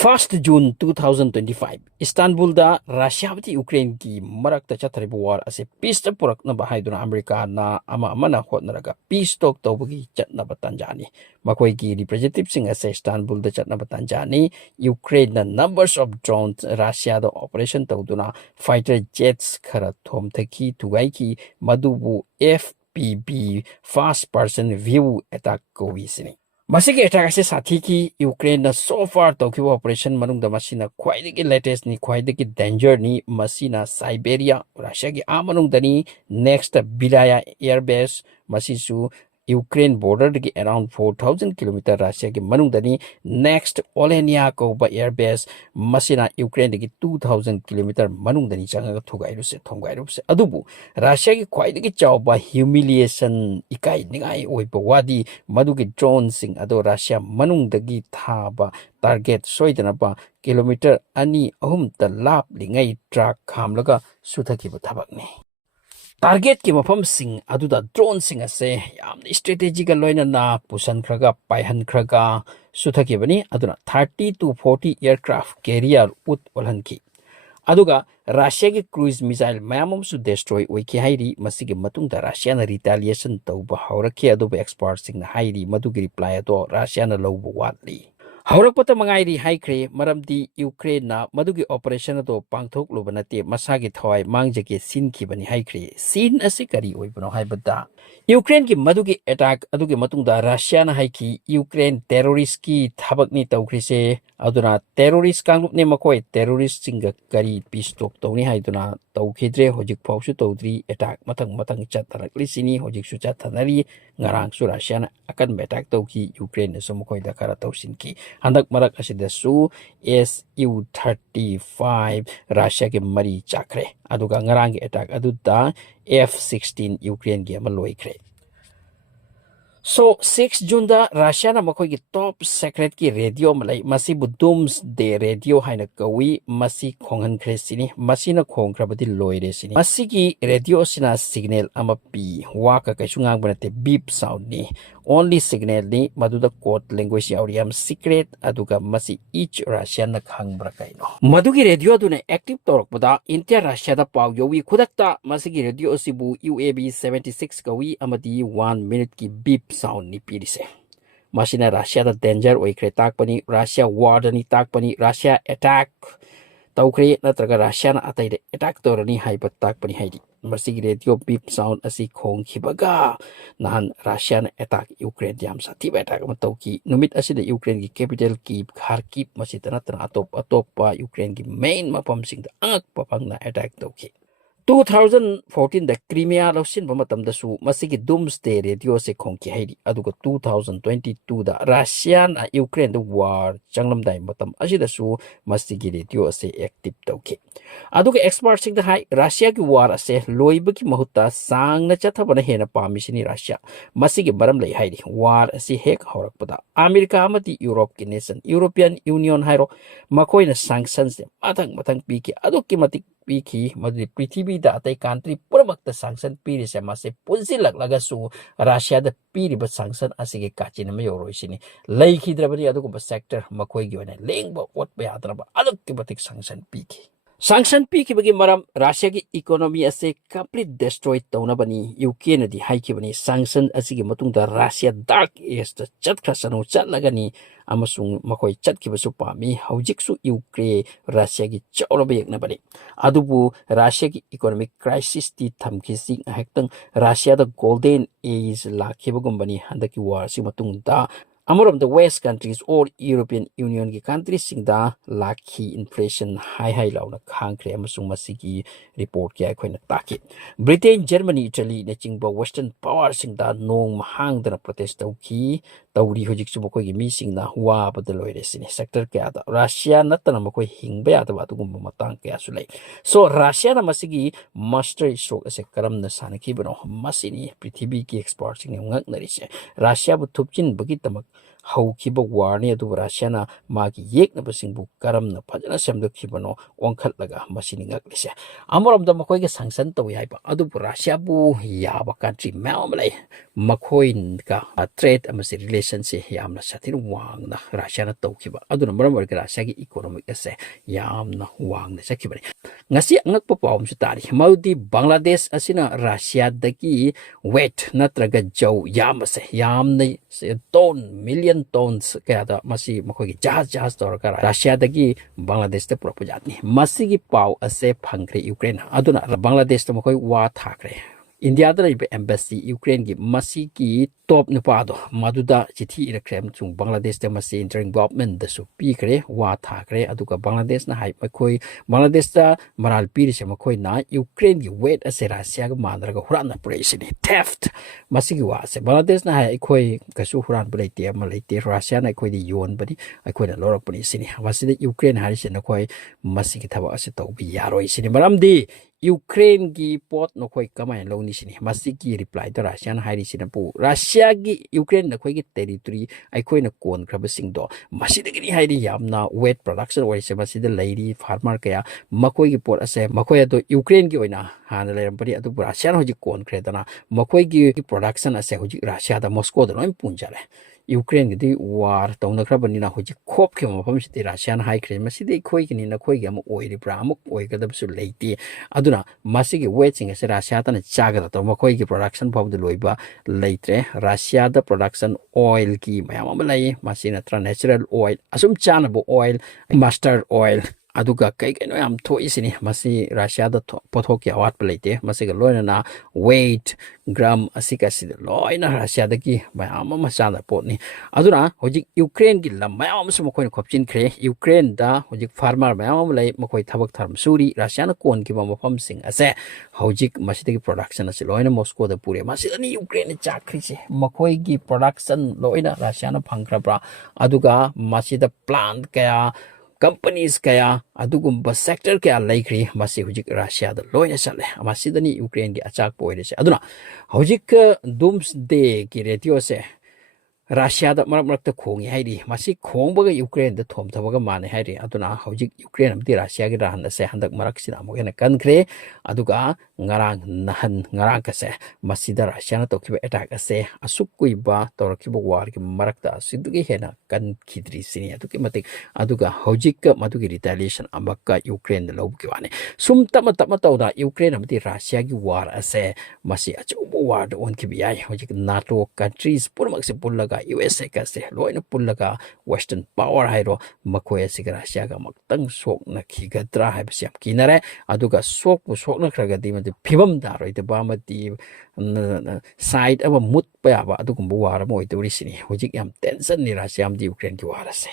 1 June 2025 Istanbulda Russia bati Ukraine ki marakta chatharibu war ase peace ta purakna ba haiduna America na amana hotnaraga peace talk tawbagi chatnaba tanjani makoi ki representative sing ase Istanbul da chatnaba tanjani Ukraine na numbers of drones Russia da operation tawduna fighter jets khara thomthaki tugai ki madubu FPB first person view attack ko wisini masiki attack ase sathi ki Ukraine na so far tawkiwa operation manung da masina khwaidagi latest ni khwaidagi danger ni masina Siberia Russia ki amanung dani next Bilaya air base masisu Ukraine border ki around 4,000 kilometer Russia ki manung dani next Olenia ko ba air base masina Ukraine ki 2,000 kilometer manung dani changa thongairu se adubu Russia ki khwaidagi chawba humiliation ikai ningai oiba wadi madugi drone sing ado Russia manung dagi thaba target soidanaba kilometer ani ahum ta lap lingai track khamlaga suthaki ba thabakni target ki mafam sing aduda drone sing ase yamna strategy ga loina na pusan khraga paihan khraga suthaki bani aduna 30 to 40 aircraft carrier ut olhanki aduga Russia ki cruise missile mayamum su destroy oiki hairi masigi matungda Russia na retaliation tawba hauraki aduba expert sing na hairi madugi reply ato Russia na lawbu watli Haurakpata mangairi haikre maramdi Ukraine na madugi operation ato pangthok lubanate masagi thawai mangjake sin kibani haikre sin ase kari oibano haibada Ukraine ki madugi attack adugi matungda Russia na haiki Ukraine terrorist ki thabakni tawkrise aduna terrorist kanglup ne makoi terrorist singa kari pistok tawni haiduna tawkhidre hojik phawsu tawdri attack matang chatharakli sini hojik su chathanari ngarang su Russia na akan attack tawki Ukraine na sumukoi dakara tawsinki handak marak asidasu Su-35 Russia ki mari chakre aduga ngarang attack aduda F-16 Ukraine ki amaloikre So 6 June da Russia na makoi ki top secret ki radio malai masi budums de radio haina kawi masi khonghan khresini masi na khongkhrabadi loire sini masi ki radio sina signal ama pi waka kaisungang banate beep sound ni only signal ni maduda code language yauriam secret aduga masi each Russian na khangbra kaino madugi radio aduna active torok pada inter Russia da paw yowi khudakta masi ki radio sibu UAB 76 kawi amadi 1 minute ki beep sound ni pirise masina Russia da danger oikre takpani Russia war ni takpani Russia attack tawkre natraga Russia na atai de attack torani haiba takpani haidi masig radio beep sound asi khong khibaga nahan Russia na attack Ukraine yam sathi attack ma tawki numit asi de Ukraine ki capital Kyiv Kharkiv masitana tana atop pa Ukraine ki main mapam sing da angak papang na attack tawki 2014 da Crimea lausin bamatam da su masigi doomsday radio se khongki haidi aduga 2022 da Russia na Ukraine da war changlamdai matam asida su masigi radio se active tawki aduga experts sing da hai Russia ki war ase loiba ki mahutta sang na chathabana hena pamisini Russia masigi baram lai haidi war ase hek horakpada America amati Europe ki nation European Union hairo makoina sanctions matang piki aduki matik piki madu prithvi da atai country puramakta sanction piri se mase punsi laglagasu Russia da piri ba sanction asige kachin ma yoroisini leikhi drabani adugo ba sector makoi gi wane lengba otba yadraba adukki batik sanction piki sanction piki bagi maram Russia ki economy ase complete destroy tawna bani UK na di haiki bani sanction asige matung da Russia dark east chatkha sanu chatlagani amasung makoi chatki basu pami houjik su Ukraine Russia ki chawlaba yakna bani adubu Russia ki economic crisis ti thamki sing hektang Russia da golden age lakhibagumbani handaki war si matung da amoram the west countries or European Union ki countries sing da lakhi inflation high launa khangkre amasung masigi report ki akoina taki Britain Germany Italy ne chingba western power sing da nong mahang da protest tawki tawri hojik su makoi gi mi sing na wa badaloire sini sector kya da Russia natana makoi hingba ya da batugum matang kya sulai so Russia na masigi master stroke ase karam na sanaki bano masini prithvi ki experts sing ngak nari se Russia bu thupchin bagi tamak hꯧꯈꯤꯕ ꯋꯥꯔꯅꯤ ꯑꯗꯨꯕꯨ ꯔꯁꯤꯌꯥꯅ ꯃꯥꯒꯤ ꯌꯦꯛꯅꯕꯁꯤꯡꯕꯨ ꯀꯔꯝꯅ ꯐꯖꯅ ꯁꯦꯝꯗꯣꯛꯈꯤꯕꯅꯣ ꯑꯣꯟꯈꯠꯂꯒ ꯃꯁꯤꯅꯤ ꯉꯛꯂꯤꯁꯦ ꯑꯃꯔꯣꯝꯗ ꯃꯈꯣꯏꯒ ꯁꯪꯁꯟ ꯇꯧꯏ ꯍꯥꯏꯕ ꯑꯗꯨꯕꯨ ꯔꯁꯤꯌꯥꯕꯨ ꯌꯥꯕ ꯀꯟꯇ꯭ꯔꯤ ꯃꯌꯥꯝ ꯑꯃ ꯂꯩ ꯃꯈꯣꯏꯒ ꯇ꯭ꯔꯦꯗ ꯑꯃꯁꯨꯡ ꯔꯤꯂꯦꯁꯟꯁꯦ ꯌꯥꯝꯅ ꯁꯥꯊꯤꯅ ꯋꯥꯡꯅ ꯔꯁꯤꯌꯥꯅ ꯇꯧꯈꯤꯕ ꯑꯗꯨꯅ ꯃꯔꯝ ꯑꯣꯏꯔꯒ ꯔꯁꯤꯌꯥꯒꯤ ꯏꯀꯣꯅꯣꯃꯤꯛ ꯑꯁꯦ ꯌꯥꯝꯅ ꯋꯥꯡꯅ ꯆꯠꯈꯤꯕꯅꯤ ꯉꯁꯤ ꯑꯉꯛꯄ ꯄꯥꯎ ꯑꯃꯁꯨ ꯇꯥꯔꯤ ꯃꯗꯨꯗꯤ ꯕꯪꯒ꯭ꯂꯥꯗꯦꯁ ꯑꯁꯤꯅ ꯔꯁꯤꯌꯥꯗꯒꯤ ꯋꯦꯠ ꯅꯠꯇ꯭ꯔꯒ ꯖꯧ ꯌꯥꯝꯕꯁꯦ ꯌꯥꯝꯅ ꯇꯣꯟ ꯃꯤꯂꯤꯌꯟ ꯇꯣꯟꯁ ꯀꯌꯥꯗ ꯃꯁꯤ ꯃꯈꯣꯏꯒꯤ ꯖꯍꯥꯖ ꯇꯧꯔꯒ ꯔꯁꯤꯌꯥꯗꯒꯤ ꯕꯪꯒ꯭ꯂꯥꯗꯦꯁꯇ ꯄꯨꯔꯛꯄ ꯖꯥꯠꯅꯤ ꯃꯁꯤꯒꯤ ꯄꯥꯎ ꯑꯁꯦ ꯐꯪꯈ꯭ꯔꯦ ꯌꯨꯀ꯭ꯔꯦꯟ ꯑꯗꯨꯅ ꯕꯪꯒ꯭ꯂꯥꯗꯦꯁꯇ ꯃꯈꯣꯏ ꯋꯥ ꯊꯥꯈ꯭ꯔꯦ ꯏꯟꯗꯤꯌꯥꯗ ꯂꯩꯕ ꯑꯦꯝꯕꯦꯁꯤ ꯌꯨꯀ꯭ꯔꯦꯟꯒꯤ ꯃꯁꯤꯒꯤ ꯇꯣꯞ ꯅꯨꯄꯥꯗꯣ ꯃꯗꯨꯗ ꯆꯤꯊꯤ ꯏꯔꯛꯈ꯭ꯔꯦ ꯑꯃꯁꯨꯡ ꯕꯪꯒ꯭ꯂꯥꯗꯦꯁꯇ ꯃꯁꯤ ꯏꯟꯇꯔꯤꯝ ꯒꯣꯚꯔꯟꯃꯦꯟꯇꯁꯨ ꯄꯤꯈ꯭ꯔꯦ ꯋꯥ ꯊꯥꯈ꯭ꯔꯦ ꯑꯗꯨꯒ ꯕꯪꯒ꯭ꯂꯥꯗꯦꯁꯅ ꯃꯈꯣꯏ ꯕꯪꯒ꯭ꯂꯥꯗꯦꯁꯇ ꯃꯔꯥꯜ ꯄꯤꯔꯤꯁꯦ ꯃꯈꯣꯏꯅ ꯌꯨꯀ꯭ꯔꯦꯟꯒꯤ ꯋꯦꯠ ꯑꯁꯦ ꯔꯁꯤꯌꯥꯒ ꯃꯥꯟꯅꯔꯒ ꯍꯨꯔꯥꯟꯅ ꯄꯨꯔꯛꯏꯁꯤꯅꯤ ꯊꯦꯐꯠ ꯃꯁꯤꯒꯤ ꯋꯥꯁꯦ ꯕꯪꯒ꯭ꯂꯥꯗꯦꯁꯅ ꯑꯩꯈꯣꯏ ꯀꯩꯁꯨ ꯍꯨꯔꯥꯟꯕ ꯂꯩꯇꯦ ꯑꯃ ꯂꯩꯇꯦ ꯔꯁꯤꯌꯥꯅ ꯑꯩꯈꯣꯏꯗ ꯌꯣꯟꯕꯅꯤ ꯑꯩꯈꯣꯏꯅ ꯂꯧꯔꯛꯄꯅꯤ ꯁꯤꯅꯤ ꯃꯁꯤꯗ ꯌꯨꯀ꯭ꯔꯦꯟ ꯍꯥꯏꯔꯤꯁꯤ ꯅꯈꯣꯏ ꯃꯁꯤꯒꯤ ꯊꯕꯛ ꯑꯁꯤ ꯇꯧꯕ ꯌꯥꯔꯣꯏ ꯁꯤꯅꯤ ꯃꯔꯝꯗꯤ ꯌꯨꯀ꯭ꯔꯦꯟꯒꯤ ꯄꯣꯠ ꯅꯈꯣꯏ ꯀꯃꯥꯏꯅ ꯂꯧꯅꯤ ꯁꯤꯅꯤ ꯃꯁꯤꯒꯤ ꯔꯤꯄ꯭ꯂꯥꯏꯗ ꯔꯁꯤꯌꯥꯅ ꯍꯥꯏꯔꯤꯁꯤꯅꯕꯨ ꯔꯁꯤꯌꯥꯒꯤ ꯌꯨꯀ꯭ꯔꯦꯟ ꯅꯈꯣꯏꯒꯤ ꯇꯦꯔꯤꯇꯣꯔꯤ ꯑꯩꯈꯣꯏꯅ ꯀꯣꯟꯈ꯭ꯔꯕꯁꯤꯡꯗꯣ ꯃꯁꯤꯗꯒꯤꯅꯤ ꯍꯥꯏꯗꯤ ꯌꯥꯝꯅ ꯋꯦꯠ ꯄ꯭ꯔꯣꯗꯛꯁꯟ ꯑꯣꯏꯔꯤꯁꯦ ꯃꯁꯤꯗ ꯂꯩꯔꯤ ꯐꯥꯔꯃꯔ ꯀꯌꯥ ꯃꯈꯣꯏꯒꯤ ꯄꯣꯠ ꯑꯁꯦ ꯃꯈꯣꯏ ꯑꯗꯣ ꯌꯨꯀ꯭ꯔꯦꯟꯒꯤ ꯑꯣꯏꯅ ꯍꯥꯟꯅ ꯂꯩꯔꯝꯕꯅꯤ ꯑꯗꯨꯕꯨ ꯔꯁꯤꯌꯥꯅ ꯍꯧꯖꯤꯛ ꯀꯣꯟꯈ꯭ꯔꯦꯗꯅ ꯃꯈꯣꯏꯒꯤ ꯄ꯭ꯔꯣꯗꯛꯁꯟ ꯑꯁꯦ ꯍꯧꯖꯤꯛ ꯔꯁꯤꯌꯥꯗ ꯃꯣꯁꯀꯣꯗ ꯂꯣꯏ ꯄꯨꯟꯖꯜꯂꯦ ꯌꯨꯀ꯭ꯔꯦꯟꯒꯤꯗꯤ ꯋꯥꯔ ꯇꯧꯅꯈ꯭ꯔꯕꯅꯤꯅ ꯍꯧꯖꯤꯛ ꯈꯣꯞꯈꯤꯕ ꯃꯐꯝꯁꯤꯗꯤ ꯔꯁꯤꯌꯥꯅ ꯍꯥꯏꯈ꯭ꯔꯦ ꯃꯁꯤꯗꯤ ꯑꯩꯈꯣꯏꯒꯤꯅꯤ ꯅꯈꯣꯏꯒꯤ ꯑꯃꯨꯛ ꯑꯣꯏꯔꯤꯕ꯭ꯔꯥ ꯑꯃꯨꯛ ꯑꯣꯏꯒꯗꯕꯁꯨ ꯂꯩꯇꯦ ꯑꯗꯨꯅ ꯃꯁꯤꯒꯤ ꯋꯦꯠꯁꯤꯡ ꯑꯁꯦ ꯔꯁꯤꯌꯥꯗꯅ ꯆꯥꯒꯗꯕ ꯃꯈꯣꯏꯒꯤ ꯄ꯭ꯔꯣꯗꯛꯁꯟ ꯐꯥꯎꯕꯗ ꯂꯣꯏꯕ ꯂꯩꯇ꯭ꯔꯦ ꯔꯁꯤꯌꯥꯗ ꯄ꯭ꯔꯣꯗꯛꯁꯟ ꯑꯣꯏꯜꯒꯤ ꯃꯌꯥꯝ ꯑꯃ ꯂꯩ ꯃꯁꯤ ꯅꯠꯇ꯭ꯔꯒ ꯅꯦꯆꯔꯦꯜ ꯑꯣꯏꯜ ꯑꯁꯨꯝ ꯆꯥꯅꯕ ꯑꯣꯏꯜ ꯃꯁꯇꯔꯗ ꯑꯣꯏꯜ ꯑꯗꯨꯒ ꯀꯩꯅꯣ ꯌꯥꯝ ꯊꯣꯛꯏꯁꯤꯅꯤ ꯃꯁꯤ ꯔꯁꯤꯌꯥꯗ ꯄꯣꯠꯊꯣꯛꯀꯤ ꯑꯋꯥꯠꯄ ꯂꯩꯇꯦ ꯃꯁꯤꯒ ꯂꯣꯏꯅꯅ ꯋꯦꯠ ꯒ꯭ꯔꯥꯝ ꯑꯁꯤꯒꯁꯤꯗ ꯂꯣꯏꯅ ꯔꯁꯤꯌꯥꯗꯒꯤ ꯃꯌꯥꯝ ꯑꯃ ꯆꯥꯅꯕ ꯄꯣꯠꯅꯤ ꯑꯗꯨꯅ ꯍꯧꯖꯤꯛ ꯌꯨꯀ꯭ꯔꯦꯟꯒꯤ ꯂꯝ ꯃꯌꯥꯝ ꯑꯃꯁꯨ ꯃꯈꯣꯏꯅ ꯈꯣꯞꯆꯤꯟꯈ꯭ꯔꯦ ꯌꯨꯀ꯭ꯔꯦꯟꯗ ꯍꯧꯖꯤꯛ ꯐꯥꯔꯃꯔ ꯃꯌꯥꯝ ꯑꯃ ꯂꯩ ꯃꯈꯣꯏ ꯊꯕꯛ ꯊꯧꯔꯝ ꯁꯨꯔꯤ ꯔꯁꯤꯌꯥꯅ ꯀꯣꯟꯈꯤꯕ ꯃꯐꯝꯁꯤꯡ ꯑꯁꯦ ꯍꯧꯖꯤꯛ ꯃꯁꯤꯗꯒꯤ ꯄ꯭ꯔꯣꯗꯛꯁꯟ ꯑꯁꯤ ꯂꯣꯏꯅ ꯃꯣꯁꯀꯣꯗ ꯄꯨꯔꯦ ꯃꯁꯤꯗꯅꯤ ꯌꯨꯀ꯭ꯔꯦꯟꯅ ꯆꯥꯛꯈ꯭ꯔꯤꯁꯦ ꯃꯈꯣꯏꯒꯤ ꯄ꯭ꯔꯣꯗꯛꯁꯟ ꯂꯣꯏꯅ ꯔꯁꯤꯌꯥꯅ ꯐꯪꯈ꯭ꯔꯕ꯭ꯔꯥ ꯑꯗꯨꯒ ꯃꯁꯤꯗ ꯄ꯭ꯂꯥꯟ ꯀꯌꯥ ꯀꯝꯄꯅꯤꯁ ꯀꯌꯥ ꯑꯗꯨꯒꯨꯝꯕ ꯁꯦꯛꯇꯔ ꯀꯌꯥ ꯂꯩꯈ꯭ꯔꯤ ꯃꯁꯤ ꯍꯧꯖꯤꯛ ꯔꯁꯤꯌꯥꯗ ꯂꯣꯏꯅ ꯆꯠꯂꯦ ꯃꯁꯤꯗꯅꯤ ꯌꯨꯀ꯭ꯔꯦꯟꯒꯤ ꯑꯆꯥꯛꯄ ꯑꯣꯏꯔꯤꯁꯦ ꯑꯗꯨꯅ ꯍꯧꯖꯤꯛ ꯗꯨꯝꯁ ꯗꯦꯒꯤ ꯔꯦꯗꯤꯑꯣꯁꯦ ꯔꯁꯤꯌꯥꯗ ꯃꯔꯛ ꯃꯔꯛꯇ ꯈꯣꯡꯉꯤ ꯍꯥꯏꯔꯤ ꯃꯁꯤ ꯈꯣꯡꯕꯒ ꯌꯨꯀ꯭ꯔꯦꯟꯗ ꯊꯣꯝꯊꯕꯒ ꯃꯥꯟꯅꯩ ꯍꯥꯏꯔꯤ ꯑꯗꯨꯅ ꯍꯧꯖꯤꯛ ꯌꯨꯀ꯭ꯔꯦꯟ ꯑꯃꯗꯤ ꯔꯁꯤꯌꯥꯒꯤ ꯔꯥꯟ ꯑꯁꯦ ꯍꯟꯗꯛ ꯃꯔꯛꯁꯤꯗ ꯑꯃꯨꯛ ꯍꯦꯟꯅ ꯀꯟꯈ꯭ꯔꯦ ꯑꯗꯨꯒ ꯉꯔꯥꯡꯒꯁꯦ ꯃꯁꯤꯗ ꯔꯁꯤꯌꯥꯅ ꯇꯧꯈꯤꯕ ꯑꯦꯇꯥꯛ ꯑꯁꯦ ꯑꯁꯨꯛ ꯀꯨꯏꯕ ꯇꯧꯔꯛꯈꯤꯕ ꯋꯥꯔꯒꯤ ꯃꯔꯛꯇ ꯑꯁꯤꯗꯒꯤ ꯍꯦꯟꯅ ꯀꯟꯈꯤꯗ꯭ꯔꯤꯁꯤꯅꯤ ꯑꯗꯨꯛꯀꯤ ꯃꯇꯤꯛ ꯑꯗꯨꯒ ꯍꯧꯖꯤꯛꯀ ꯃꯗꯨꯒꯤ ꯔꯤꯇꯥꯂꯤꯌꯦꯁꯟ ꯑꯃꯛꯀ ꯌꯨꯀ꯭ꯔꯦꯟꯗ ꯂꯧꯕꯒꯤ ꯋꯥꯅꯤ ꯁꯨꯝ ꯇꯞꯅ ꯇꯧꯅ ꯌꯨꯀ꯭ꯔꯦꯟ ꯑꯃꯗꯤ ꯔꯁꯤꯌꯥꯒꯤ ꯋꯥꯔ ꯑꯁꯦ ꯃꯁꯤ ꯑꯆꯧꯕ ꯋꯥꯔꯗ ꯑꯣꯟꯈꯤꯕ ꯌꯥꯏ ꯍꯧꯖꯤꯛ ꯅꯥꯇꯣ ꯀꯟꯇ꯭ꯔꯤꯁ ꯄꯨꯝꯅꯃꯛꯁꯦ ꯄꯨꯜꯂꯒ ꯌꯨ ꯑꯦꯁ ꯑꯦꯒꯁꯦ ꯂꯣꯏꯅ ꯄꯨꯜꯂꯒ ꯋꯦꯁꯇꯔꯟ ꯄꯥꯋꯔ ꯍꯥꯏꯔꯣ ꯃꯈꯣꯏ ꯑꯁꯤꯒ ꯔꯁꯤꯌꯥꯒ ꯑꯃꯨꯛꯇꯪ ꯁꯣꯛꯅꯈꯤꯒꯗ꯭ꯔꯥ ꯍꯥꯏꯕꯁꯤ ꯌꯥꯝ ꯀꯤꯅꯔꯦ ꯑꯗꯨꯒ ꯁꯣꯛꯅꯈ꯭ꯔꯒꯗꯤ ꯃꯗꯨ ꯐꯤꯕꯝ ꯇꯥꯔꯣꯏꯗꯕ ꯑꯃꯗꯤ ꯁꯥꯏꯠ ꯑꯃ ꯃꯨꯠꯄ ꯌꯥꯕ ꯑꯗꯨꯒꯨꯝꯕ ꯋꯥꯔ ꯑꯃ ꯑꯣꯏꯗꯧꯔꯤꯁꯤꯅꯤ ꯍꯧꯖꯤꯛ ꯌꯥꯝ ꯇꯦꯟꯁꯟꯅꯤ ꯔꯁꯤꯌꯥ ꯑꯃꯗꯤ ꯌꯨꯀ꯭ꯔꯦꯟꯒꯤ ꯋꯥꯔ ꯑꯁꯦ